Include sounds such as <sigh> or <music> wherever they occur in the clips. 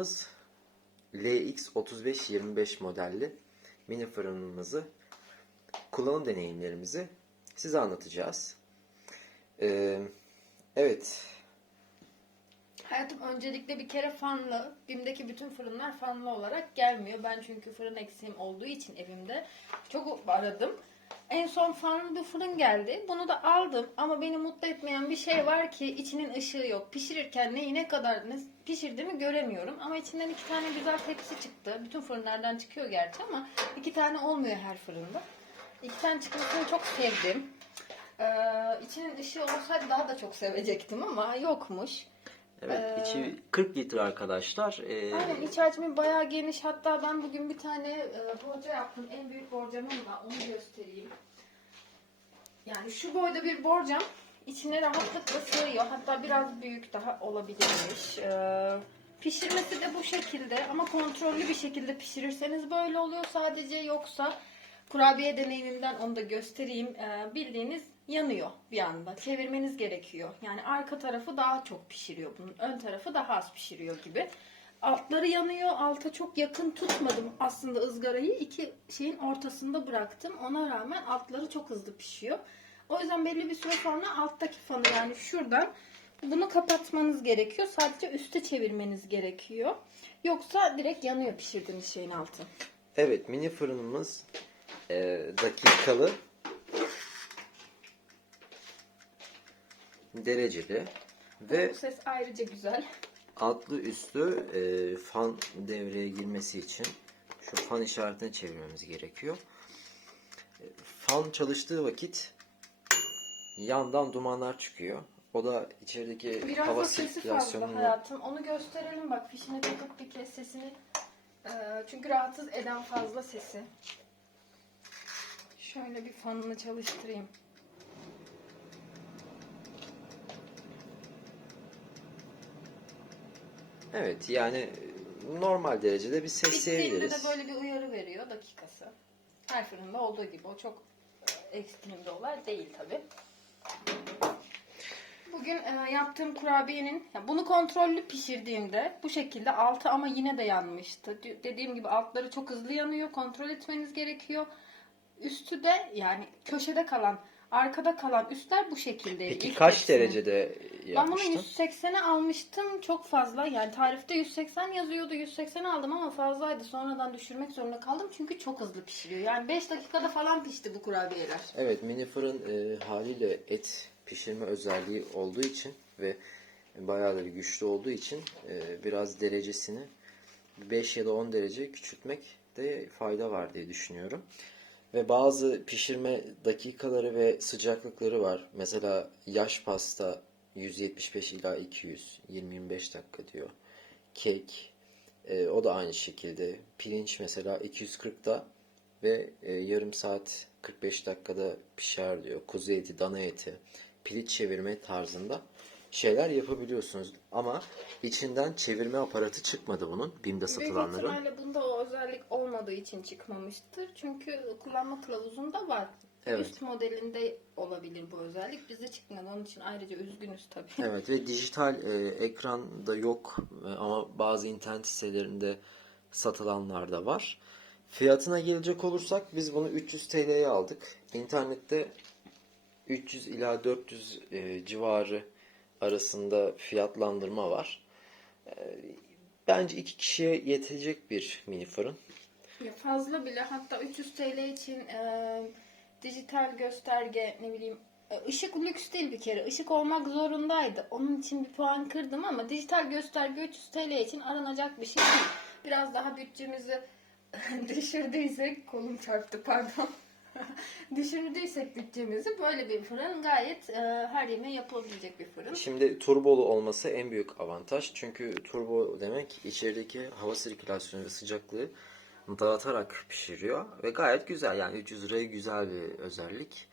aldığımız LX3525 modelli mini fırınımızı kullanım deneyimlerimizi size anlatacağız. Ee, evet, Hayatım öncelikle bir kere fanlı. BİM'deki bütün fırınlar fanlı olarak gelmiyor. Ben çünkü fırın eksiğim olduğu için evimde çok aradım. En son bir fırın geldi. Bunu da aldım ama beni mutlu etmeyen bir şey var ki içinin ışığı yok. Pişirirken neyi ne kadar ne pişirdiğimi göremiyorum. Ama içinden iki tane güzel tepsi çıktı. Bütün fırınlardan çıkıyor gerçi ama iki tane olmuyor her fırında. İki tane çıkmasını çok sevdim. Ee, içinin ışığı olsaydı daha da çok sevecektim ama yokmuş. Evet Ee, içi 40 litre arkadaşlar. Ee, Aynen iç hacmi bayağı geniş. Hatta ben bugün bir tane e, borca yaptım. En büyük borcamımla onu göstereyim. Yani şu boyda bir borcam içine rahatlıkla sığıyor. Hatta biraz büyük daha olabilirmiş. Ee, pişirmesi de bu şekilde ama kontrollü bir şekilde pişirirseniz böyle oluyor sadece yoksa kurabiye deneyimimden onu da göstereyim. Ee, bildiğiniz yanıyor bir anda. Çevirmeniz gerekiyor. Yani arka tarafı daha çok pişiriyor bunun. Ön tarafı daha az pişiriyor gibi. Altları yanıyor. Alta çok yakın tutmadım aslında ızgarayı. iki şeyin ortasında bıraktım. Ona rağmen altları çok hızlı pişiyor. O yüzden belli bir süre sonra alttaki fanı yani şuradan bunu kapatmanız gerekiyor. Sadece üste çevirmeniz gerekiyor. Yoksa direkt yanıyor pişirdiğiniz şeyin altı. evet mini fırınımız e, dakikalı dereceli ve Bu ses ayrıca güzel. altlı üstlü e, fan devreye girmesi için şu fan işaretini çevirmemiz gerekiyor. E, fan çalıştığı vakit yandan dumanlar çıkıyor. O da içerideki Biraz hava da sesi fazla sirkülasyonunu hayatım. Onu gösterelim bak fişine takıp bir kez sesini. Ee, çünkü rahatsız eden fazla sesi. Şöyle bir fanını çalıştırayım. Evet yani normal derecede bir ses Bittiğinde de böyle bir uyarı veriyor dakikası. Her fırında olduğu gibi. O çok e, ekstrem bir olay değil tabi. Bugün e, yaptığım kurabiyenin, ya bunu kontrollü pişirdiğimde bu şekilde altı ama yine de yanmıştı. D- Dediğim gibi altları çok hızlı yanıyor. Kontrol etmeniz gerekiyor. Üstü de yani köşede kalan, arkada kalan üstler bu şekilde. Peki kaç derecede Ben bunu yapmıştın? 180'e almıştım. Çok fazla. Yani tarifte 180 yazıyordu. 180 aldım ama fazlaydı. Sonradan düşürmek zorunda kaldım. Çünkü çok hızlı pişiriyor. Yani 5 dakikada falan pişti bu kurabiyeler. Evet mini fırın e, haliyle et pişirme özelliği olduğu için ve bayağı da güçlü olduğu için e, biraz derecesini 5 ya da 10 derece küçültmek de fayda var diye düşünüyorum. Ve bazı pişirme dakikaları ve sıcaklıkları var. Mesela yaş pasta 175 ila 200, 20-25 dakika diyor. Kek, e, o da aynı şekilde. Pirinç mesela 240'da ve e, yarım saat 45 dakikada pişer diyor. Kuzu eti, dana eti, piliç çevirme tarzında şeyler yapabiliyorsunuz. Ama içinden çevirme aparatı çıkmadı bunun BİM'de Büyük satılanların. ihtimalle bunda o özellik olmadığı için çıkmamıştır. Çünkü kullanma kılavuzunda var. Evet. Üst modelinde olabilir bu özellik. Bizde çıkmadı. Onun için ayrıca üzgünüz tabii. Evet ve dijital e, ekran da yok E, ama bazı internet sitelerinde satılanlar da var. Fiyatına gelecek olursak biz bunu 300 TL'ye aldık. İnternette 300 ila 400 e, civarı arasında fiyatlandırma var. E, bence iki kişiye yetecek bir mini fırın. Ya fazla bile hatta 300 TL için e, dijital gösterge ne bileyim e, ışık lüks değil bir kere. Işık olmak zorundaydı. Onun için bir puan kırdım ama dijital gösterge 300 TL için aranacak bir şey değil. Biraz daha bütçemizi <laughs> düşürdüysek kolum çarptı pardon. <laughs> düşürdüysek bütçemizi böyle bir fırın gayet e, her yemeğe yapılabilecek bir fırın. Şimdi turbolu olması en büyük avantaj. Çünkü turbo demek içerideki hava sirkülasyonu ve sıcaklığı dağıtarak pişiriyor. Ve gayet güzel yani 300 liraya güzel bir özellik.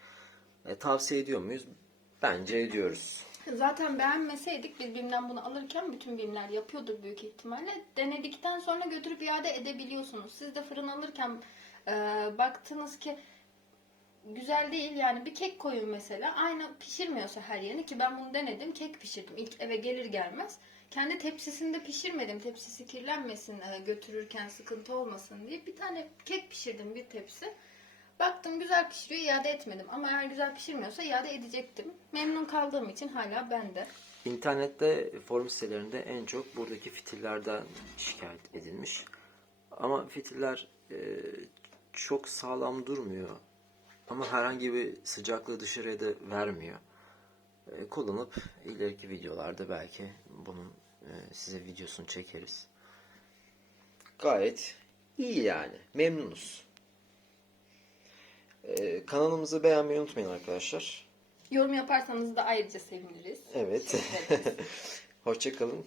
E, tavsiye ediyor muyuz? Bence ediyoruz. Zaten beğenmeseydik biz BİM'den bunu alırken bütün BİM'ler yapıyordur büyük ihtimalle. Denedikten sonra götürüp iade edebiliyorsunuz. Siz de fırın alırken e, baktınız ki güzel değil yani bir kek koyun mesela aynı pişirmiyorsa her yerini ki ben bunu denedim kek pişirdim ilk eve gelir gelmez kendi tepsisinde pişirmedim. Tepsisi kirlenmesin, e, götürürken sıkıntı olmasın diye. Bir tane kek pişirdim bir tepsi. Baktım güzel pişiriyor, iade etmedim. Ama eğer güzel pişirmiyorsa iade edecektim. Memnun kaldığım için hala bende. İnternette forum sitelerinde en çok buradaki fitillerden şikayet edilmiş. Ama fitiller e, çok sağlam durmuyor. Ama herhangi bir sıcaklığı dışarıya da vermiyor. E, kullanıp ileriki videolarda belki bunun e, size videosunu çekeriz. Gayet iyi yani. Memnunuz. E, kanalımızı beğenmeyi unutmayın arkadaşlar. Yorum yaparsanız da ayrıca seviniriz. Evet. <laughs> Hoşçakalın.